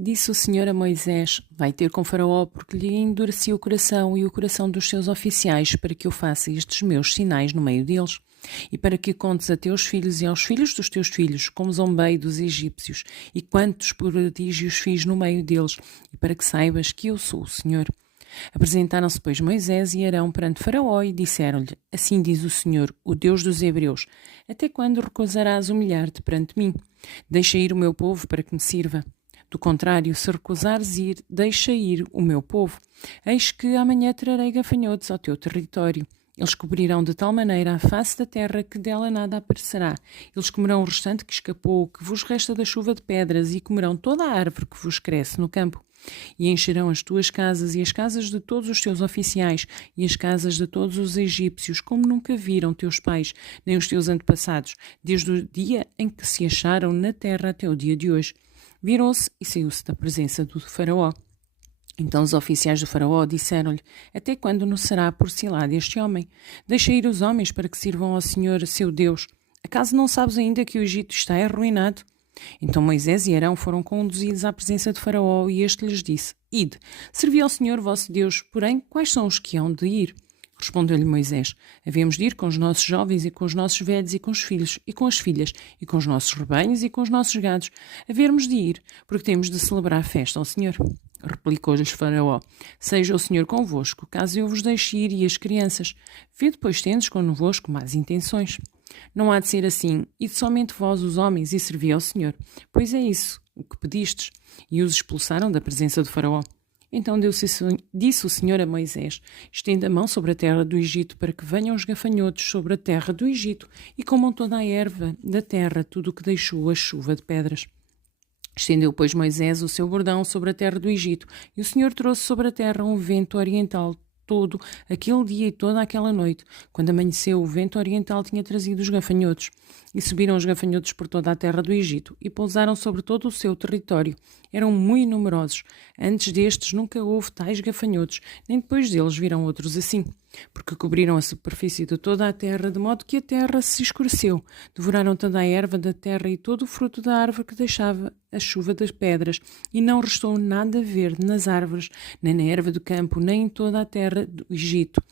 Disse o Senhor a Moisés: Vai ter com Faraó, porque lhe endureci o coração e o coração dos seus oficiais, para que eu faça estes meus sinais no meio deles, e para que contes a teus filhos e aos filhos dos teus filhos, como zombei dos egípcios, e quantos prodígios fiz no meio deles, e para que saibas que eu sou o Senhor. Apresentaram-se, pois, Moisés e Arão perante Faraó e disseram-lhe: Assim diz o Senhor, o Deus dos Hebreus: Até quando recusarás humilhar-te perante mim? Deixa ir o meu povo para que me sirva. Do contrário, se recusares ir, deixa ir o meu povo. Eis que amanhã trarei gafanhotos ao teu território. Eles cobrirão de tal maneira a face da terra que dela nada aparecerá. Eles comerão o restante que escapou, que vos resta da chuva de pedras, e comerão toda a árvore que vos cresce no campo. E encherão as tuas casas e as casas de todos os teus oficiais e as casas de todos os egípcios, como nunca viram teus pais, nem os teus antepassados, desde o dia em que se acharam na terra até o dia de hoje. Virou-se e saiu-se da presença do faraó. Então os oficiais do faraó disseram-lhe: Até quando nos será por cilada este homem? Deixa ir os homens para que sirvam ao Senhor, seu Deus. Acaso não sabes ainda que o Egito está arruinado? Então Moisés e Arão foram conduzidos à presença de Faraó, e este lhes disse: Ide, servi ao Senhor vosso Deus, porém, quais são os que hão de ir? Respondeu-lhe Moisés: Havemos de ir com os nossos jovens e com os nossos velhos e com os filhos e com as filhas e com os nossos rebanhos e com os nossos gados. Havemos de ir, porque temos de celebrar a festa ao Senhor. Replicou-lhes Faraó: Seja o Senhor convosco, caso eu vos deixe ir e as crianças. Vede, pois, tendes convosco más intenções. Não há de ser assim, ide somente vós, os homens, e servi ao Senhor, pois é isso o que pedistes. E os expulsaram da presença de Faraó. Então disse o Senhor a Moisés: Estende a mão sobre a terra do Egito, para que venham os gafanhotos sobre a terra do Egito e comam toda a erva da terra, tudo o que deixou a chuva de pedras. Estendeu, pois, Moisés o seu bordão sobre a terra do Egito, e o Senhor trouxe sobre a terra um vento oriental todo aquele dia e toda aquela noite. Quando amanheceu, o vento oriental tinha trazido os gafanhotos. E subiram os gafanhotos por toda a terra do Egito e pousaram sobre todo o seu território. Eram muito numerosos. Antes destes nunca houve tais gafanhotos, nem depois deles viram outros assim. Porque cobriram a superfície de toda a terra, de modo que a terra se escureceu. Devoraram toda a erva da terra e todo o fruto da árvore que deixava a chuva das pedras, e não restou nada verde nas árvores, nem na erva do campo, nem em toda a terra do Egito.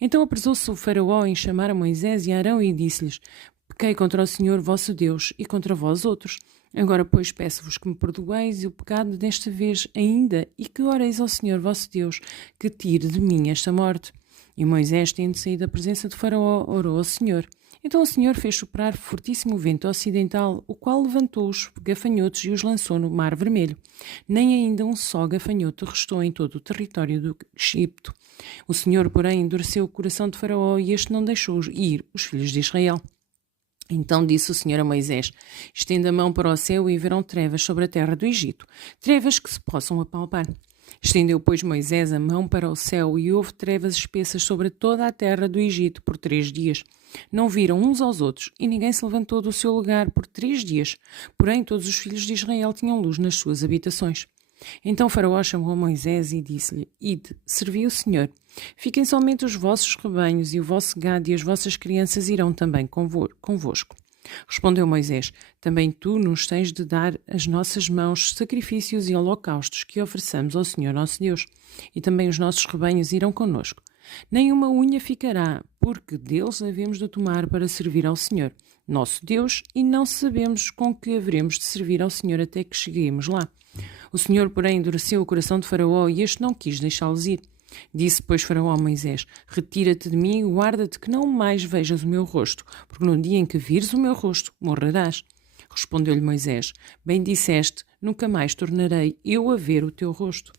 Então apressou-se o faraó em chamar a Moisés e a Arão e disse-lhes: Pequei contra o Senhor vosso Deus e contra vós outros. Agora, pois, peço-vos que me perdoeis o pecado desta vez ainda, e que oreis ao Senhor vosso Deus, que tire de mim esta morte. E Moisés, tendo saído da presença de Faraó, orou ao Senhor. Então o Senhor fez soprar fortíssimo vento ocidental, o qual levantou os gafanhotos e os lançou no Mar Vermelho. Nem ainda um só gafanhoto restou em todo o território do Egito. O Senhor, porém, endureceu o coração de Faraó, e este não deixou ir os filhos de Israel. Então disse o Senhor a Moisés: Estenda a mão para o céu e verão trevas sobre a terra do Egito, trevas que se possam apalpar. Estendeu, pois, Moisés a mão para o céu, e houve trevas espessas sobre toda a terra do Egito por 3 dias. Não viram uns aos outros, e ninguém se levantou do seu lugar por 3 dias. Porém, todos os filhos de Israel tinham luz nas suas habitações. Então Faraó chamou a Moisés e disse-lhe: Ide, servi o Senhor. Fiquem somente os vossos rebanhos, e o vosso gado e as vossas crianças irão também convosco. Respondeu Moisés: Também tu nos tens de dar as nossas mãos sacrifícios e holocaustos que ofereçamos ao Senhor nosso Deus, e também os nossos rebanhos irão conosco. Nem uma unha ficará, porque deles havemos de tomar para servir ao Senhor, nosso Deus, e não sabemos com que haveremos de servir ao Senhor até que cheguemos lá. O Senhor, porém, endureceu o coração de Faraó, e este não quis deixá-los ir. Disse, pois, Faraó a Moisés: Retira-te de mim e guarda-te que não mais vejas o meu rosto, porque no dia em que vires o meu rosto, morrerás. Respondeu-lhe Moisés: Bem disseste, nunca mais tornarei eu a ver o teu rosto.